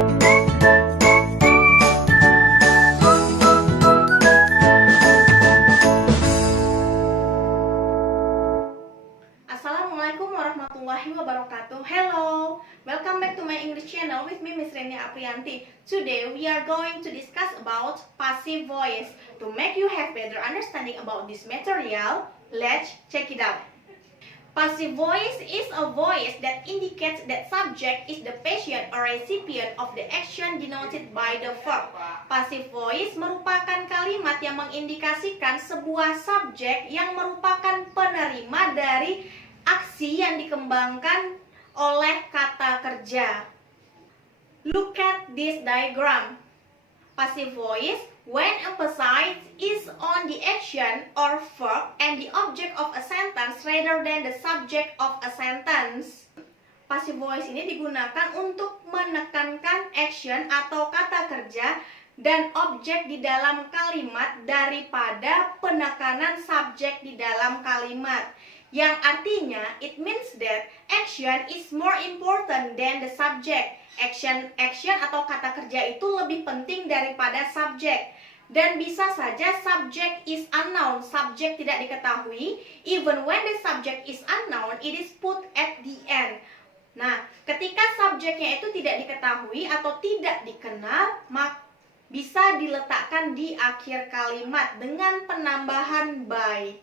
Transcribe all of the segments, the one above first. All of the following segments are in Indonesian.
Assalamualaikum warahmatullahi wabarakatuh. Hello, welcome back to my English channel with me, Miss Renia Aprianti. Today we are going to discuss about passive voice. To make you have better understanding about this material, let's check it out. Passive voice is a voice that indicates that subject is the patient or recipient of the action denoted by the verb. Passive voice merupakan kalimat yang mengindikasikan sebuah subjek yang merupakan penerima dari aksi yang dikembangkan oleh kata kerja. Look at this diagram. Passive voice, when emphasized, is on the action or verb and the object of a sentence rather than the subject of a sentence. Passive voice ini digunakan untuk menekankan action atau kata kerja dan objek di dalam kalimat daripada penekanan subjek di dalam kalimat. Yang artinya, it means that action is more important than the subject. Action atau kata kerja itu lebih penting daripada subjek. Dan bisa saja subject is unknown, subjek tidak diketahui. Even when the subject is unknown, it is put at the end. Nah, ketika subjeknya itu tidak diketahui atau tidak dikenal, maka bisa diletakkan di akhir kalimat dengan penambahan by.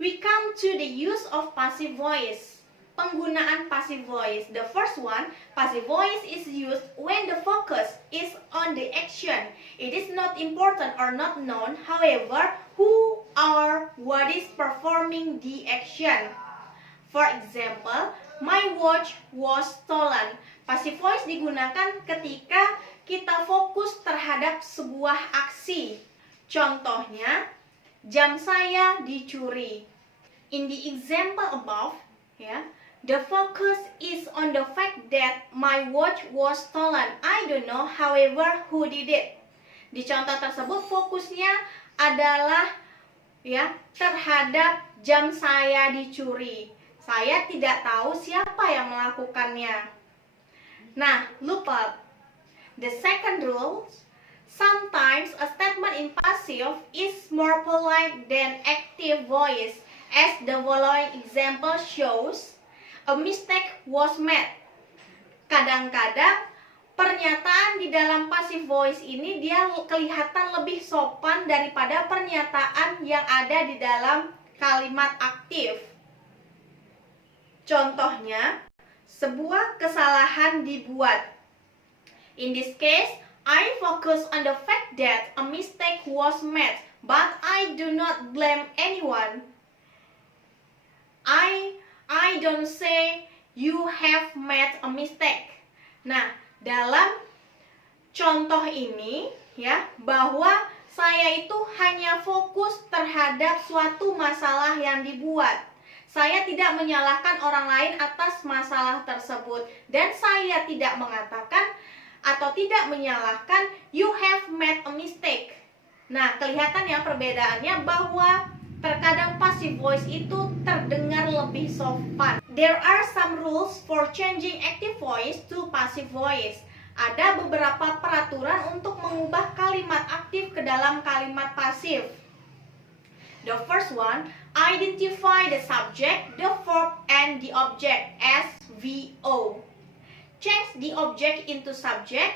We come to the use of passive voice. Penggunaan passive voice. The first one, passive voice is used when the focus is on the action. It is not important or not known, however, who or what is performing the action. For example, my watch was stolen. Passive voice digunakan ketika kita fokus terhadap sebuah aksi. Contohnya, jam saya dicuri. In the example above, the focus is on the fact that my watch was stolen. I don't know, however, who did it. Di contoh tersebut fokusnya adalah terhadap jam saya dicuri. Saya tidak tahu siapa yang melakukannya. Nah, look up. The second rule, sometimes a statement in passive is more polite than active voice. As the following example shows, a mistake was made. Kadang-kadang pernyataan di dalam passive voice ini dia kelihatan lebih sopan daripada pernyataan yang ada di dalam kalimat aktif. Contohnya, sebuah kesalahan dibuat. In this case, I focus on the fact that a mistake was made, but I do not blame anyone. I don't say you have made a mistake. Nah, dalam contoh ini bahwa saya itu hanya fokus terhadap suatu masalah yang dibuat. Saya tidak menyalahkan orang lain atas masalah tersebut dan saya tidak mengatakan atau tidak menyalahkan you have made a mistake. Nah, kelihatan ya perbedaannya bahwa terkadang passive voice itu terdengar lebih sopan. There are some rules for changing active voice to passive voice. Ada beberapa peraturan untuk mengubah kalimat aktif ke dalam kalimat pasif. The first one, identify the subject, the verb, and the object as VO. Change the object into subject.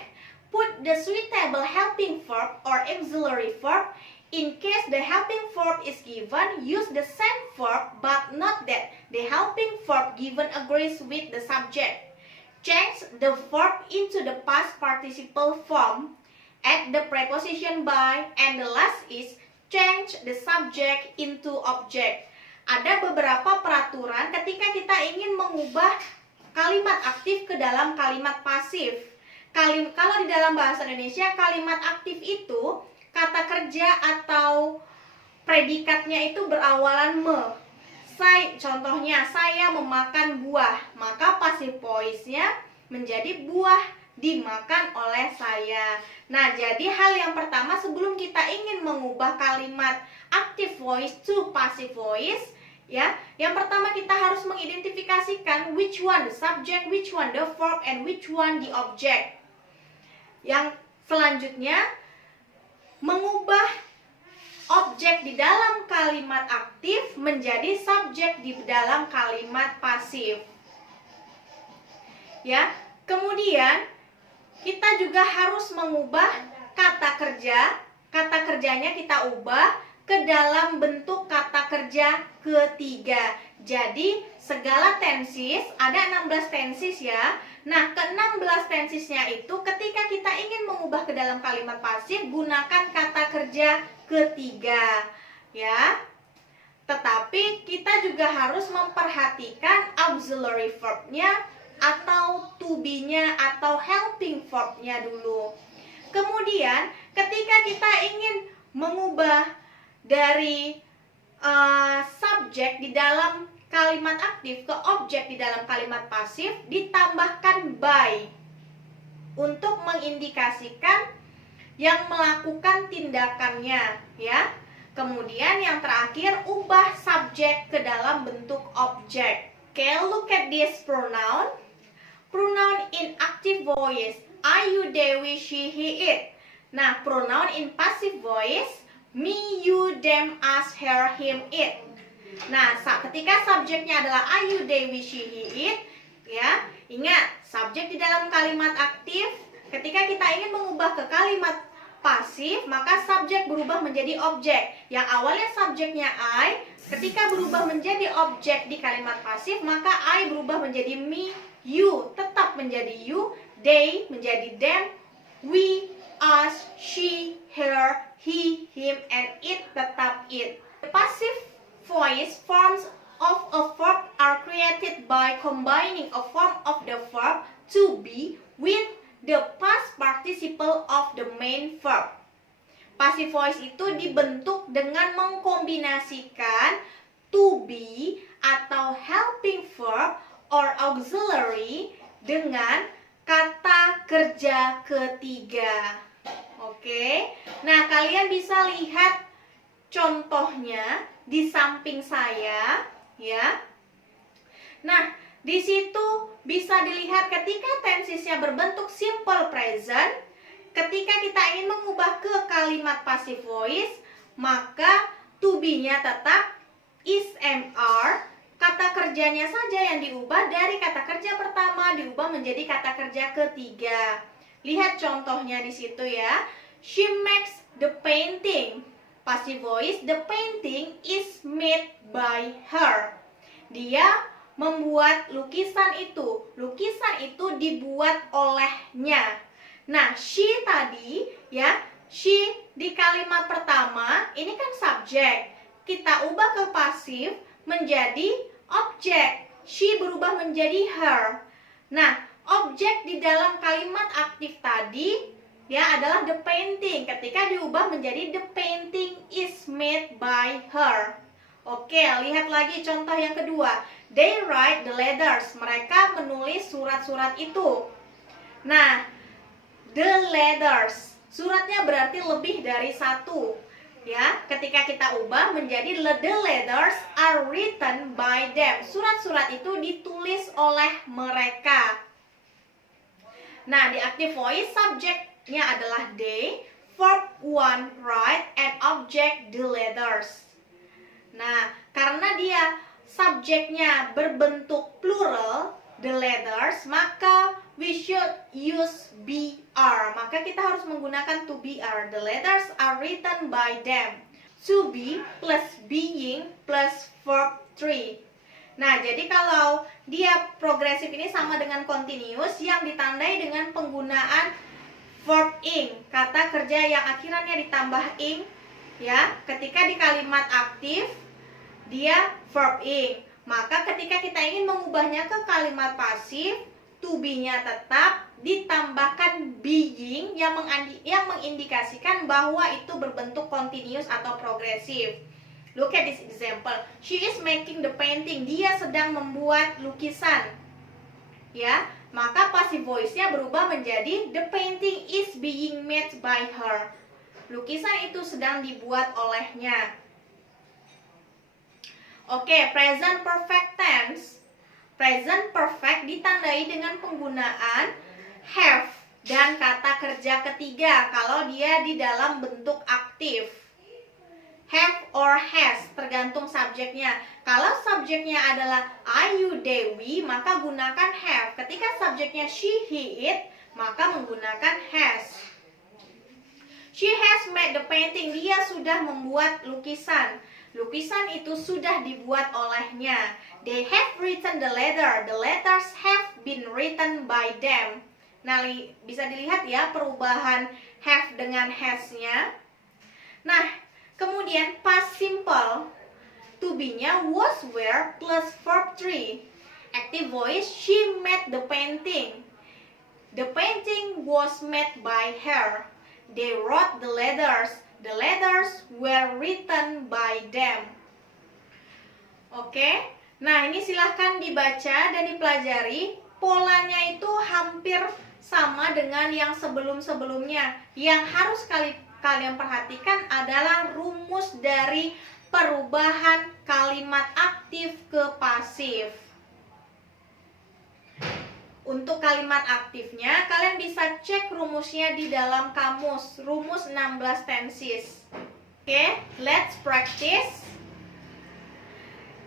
Put the suitable helping verb or auxiliary verb. In case the helping verb is given, use the same verb but not that the helping verb given agrees with the subject. Change the verb into the past participle form. Add the preposition by, and the last is change the subject into object. Ada beberapa peraturan ketika kita ingin mengubah kalimat aktif ke dalam kalimat pasif. Kalau di dalam bahasa Indonesia kalimat aktif itu kata kerja atau predikatnya itu berawalan me. Contohnya, saya memakan buah, maka passive voice-nya menjadi buah dimakan oleh saya. Nah, jadi hal yang pertama sebelum kita ingin mengubah kalimat active voice to passive voice, yang pertama kita harus mengidentifikasikan which one the subject, which one the verb, and which one the object. Yang selanjutnya, mengubah objek di dalam kalimat aktif menjadi subjek di dalam kalimat pasif. Ya, kemudian kita juga harus mengubah kata kerja. Kata kerjanya kita ubah ke dalam bentuk kata kerja ketiga. Jadi segala tenses, ada 16 tenses ya. Nah, ke-16 tensesnya itu ketika kita ingin mengubah ke dalam kalimat pasif, gunakan kata kerja ketiga ya. Tetapi kita juga harus memperhatikan auxiliary verb-nya atau to be-nya atau helping verb-nya dulu. Kemudian ketika kita ingin mengubah dari subjek di dalam kalimat aktif ke objek di dalam kalimat pasif, ditambahkan by untuk mengindikasikan yang melakukan tindakannya ya. Kemudian yang terakhir, ubah subjek ke dalam bentuk objek. Okay, look at this pronoun. Pronoun in active voice, I, you, they, we, she, he, it. Nah, pronoun in passive voice, me, you, them, us, her, him, it. Nah, ketika subjeknya adalah I, you, they, we, she, he, it, ya, ingat, subjek di dalam kalimat aktif, ketika kita ingin mengubah ke kalimat pasif, maka subjek berubah menjadi objek. Yang awalnya subjeknya I, ketika berubah menjadi objek di kalimat pasif, maka I berubah menjadi me, you tetap menjadi you, they menjadi them, we, us, she, her, he, him, and it tetap it. The passive voice forms of a verb are created by combining a form of the verb to be with the past participle of the main verb. Passive voice itu dibentuk dengan mengkombinasikan to be atau helping verb or auxiliary dengan kata kerja ketiga. Oke. Nah, kalian bisa lihat contohnya di samping saya, ya. Nah, di situ bisa dilihat ketika tensesnya berbentuk simple present, ketika kita ingin mengubah ke kalimat passive voice, maka to be-nya tetap is, am, are. Kata kerjanya saja yang diubah dari kata kerja pertama diubah menjadi kata kerja ketiga. Lihat contohnya di situ ya. She makes the painting. Passive voice, the painting is made by her. Dia membuat lukisan itu. Lukisan itu dibuat olehnya. Nah, she tadi ya, she di kalimat pertama ini kan subjek. Kita ubah ke pasif menjadi objek. She berubah menjadi her. Nah, objek di dalam kalimat aktif tadi ya adalah the painting. Ketika diubah menjadi the painting is made by her. Oke, lihat lagi contoh yang kedua. They write the letters. Mereka menulis surat-surat itu. Nah, the letters. Suratnya berarti lebih dari satu. Ya, ketika kita ubah menjadi the letters are written by them. Surat-surat itu ditulis oleh mereka. Nah, di active voice subjeknya adalah they, verb one write, and object the letters. Nah, karena dia subjeknya berbentuk plural, the letters, maka we should use BR. Maka kita harus menggunakan to BR. The letters are written by them. To be plus being plus verb 3. Nah, jadi kalau dia progresif ini sama dengan continuous yang ditandai dengan penggunaan verb ing, kata kerja yang akhirannya ditambah ing. Ya, ketika di kalimat aktif dia verb ing. Maka ketika kita ingin mengubahnya ke kalimat pasif, to be-nya tetap ditambahkan being yang mengindikasikan bahwa itu berbentuk continuous atau progresif. Look at this example. She is making the painting. Dia sedang membuat lukisan. Ya, maka passive voice-nya berubah menjadi the painting is being made by her. Lukisan itu sedang dibuat olehnya. Oke, present perfect tense. Present perfect ditandai dengan penggunaan have dan kata kerja kerja ketiga kalau dia di dalam bentuk aktif. Have or has, tergantung subjeknya. Kalau subjeknya adalah I, you, they, we, maka gunakan have. Ketika subjeknya she, he, it, maka menggunakan has. She has made the painting. Dia sudah membuat lukisan. Lukisan itu sudah dibuat olehnya. They have written the letter. The letters have been written by them. Nah, bisa dilihat ya perubahan have dengan has-nya. Nah, kemudian past simple. To be-nya was, were, plus verb 3. Active voice, she made the painting. The painting was made by her. They wrote the letters. The letters were written by them. Oke, nah ini silahkan dibaca dan dipelajari. Polanya itu hampir sama dengan yang sebelum-sebelumnya. Yang harus kalian perhatikan adalah rumus dari perubahan kalimat aktif ke pasif. Untuk kalimat aktifnya, kalian bisa cek rumusnya di dalam kamus, rumus 16 tenses. Oke, let's practice.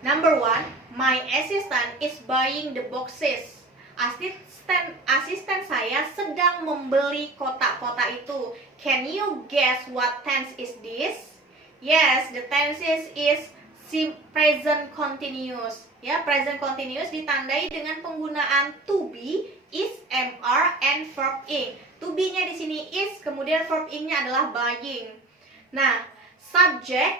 Number 1, my assistant is buying the boxes. Asisten saya sedang membeli kotak-kotak itu. Can you guess what tense is this? Yes, the tense is present continuous. Ya, present continuous ditandai dengan penggunaan to be, is, am, and verb ing. To be-nya di sini is, kemudian verb ing-nya adalah buying. Nah, subject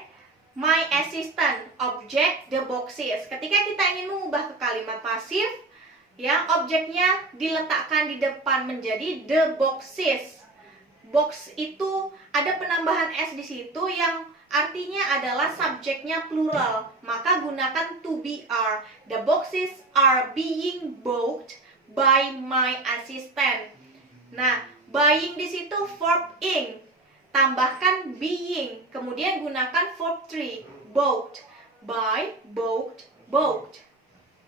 my assistant, object the boxes. Ketika kita ingin mengubah ke kalimat pasif, ya, objeknya diletakkan di depan menjadi the boxes. Box itu ada penambahan s di situ yang artinya adalah subjeknya plural, maka gunakan to be are. The boxes are being bought by my assistant. Nah, buying di situ verb ing, tambahkan being, kemudian gunakan verb 3, bought, buy, bought, bought.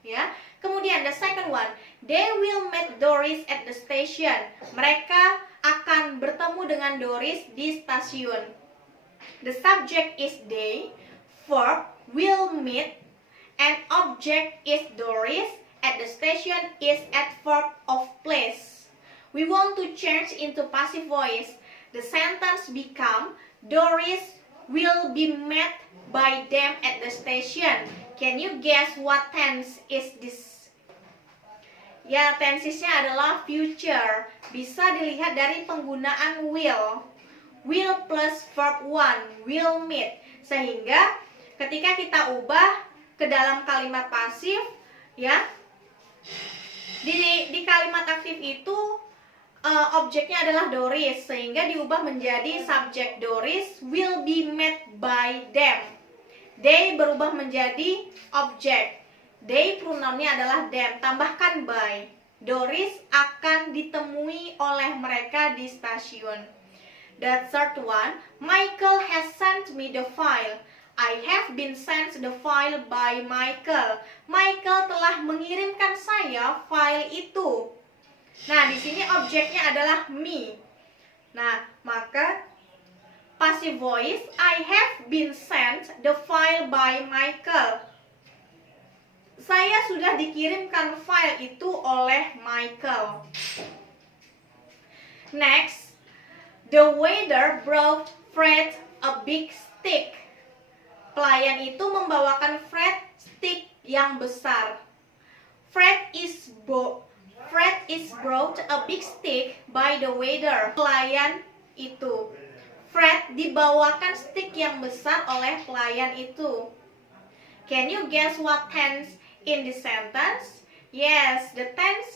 Ya, kemudian the second one, they will meet Doris at the station. Mereka akan bertemu dengan Doris di stasiun. The subject is they, verb will meet, and object is Doris, at the station is adverb of place. We want to change into passive voice. The sentence become Doris will be met by them at the station. Can you guess what tense is this? Ya, tensesnya adalah future. Bisa dilihat dari penggunaan will. Will plus verb 1, will meet. Sehingga ketika kita ubah ke dalam kalimat pasif, ya, di kalimat aktif itu objeknya adalah Doris, sehingga diubah menjadi subject Doris will be met by them. They berubah menjadi objek. They pronounnya adalah them, tambahkan by. Doris akan ditemui oleh mereka di stasiun. The third one, Michael has sent me the file. I have been sent the file by Michael. Michael telah mengirimkan saya file itu. Nah, di sini objeknya adalah me. Nah, maka passive voice, I have been sent the file by Michael. Saya sudah dikirimkan file itu oleh Michael. Next, the waiter brought Fred a big stick. Pelayan itu membawakan Fred stick yang besar. Fred is brought a big stick by the waiter. Pelayan itu. Fred dibawakan stick yang besar oleh pelayan itu. Can you guess what tense in this sentence? Yes, the tense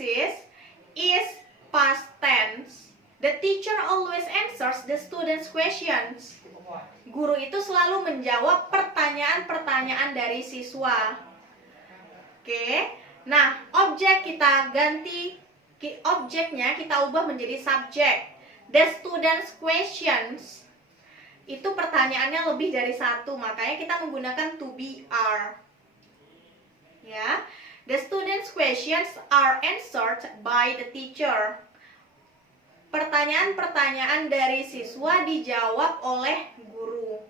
is past tense. The teacher always answers the students' questions. Guru itu selalu menjawab pertanyaan-pertanyaan dari siswa. Oke. Nah, objek kita ganti, objeknya kita ubah menjadi subject. The students' questions. Itu pertanyaannya lebih dari satu, makanya kita menggunakan to be are. Ya, the students' questions are answered by the teacher. pertanyaan-pertanyaan dari siswa dijawab oleh guru.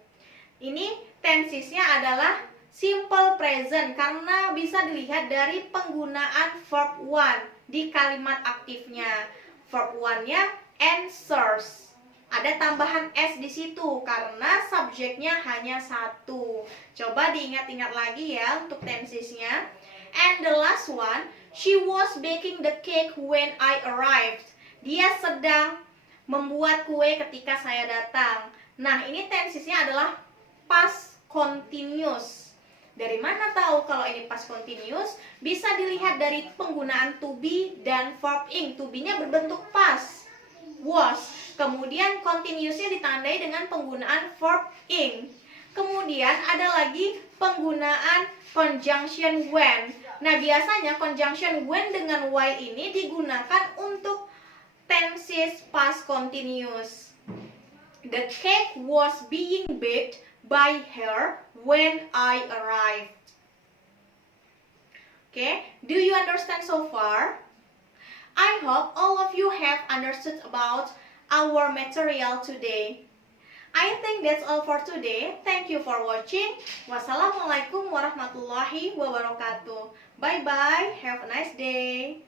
Ini tensesnya adalah simple present karena bisa dilihat dari penggunaan verb one di kalimat aktifnya. Verb one-nya answers. Ada tambahan s di situ karena subjeknya hanya satu. Coba diingat-ingat lagi ya untuk tensesnya. And the last one, she was baking the cake when I arrived. Dia sedang membuat kue ketika saya datang. Nah, ini tensesnya adalah past continuous. Dari mana tahu kalau ini past continuous? Bisa dilihat dari penggunaan to be dan verb ing. To be-nya berbentuk past, was. Kemudian continuousnya ditandai dengan penggunaan verb ing. Kemudian ada lagi penggunaan conjunction when. Nah, biasanya conjunction when dengan while ini digunakan untuk tenses past continuous. The cake was being baked by her when I arrived. Okay, do you understand so far? I hope all of you have understood about our material today. I think that's all for today. Thank you for watching. Wassalamualaikum warahmatullahi wabarakatuh. Bye bye. Have a nice day.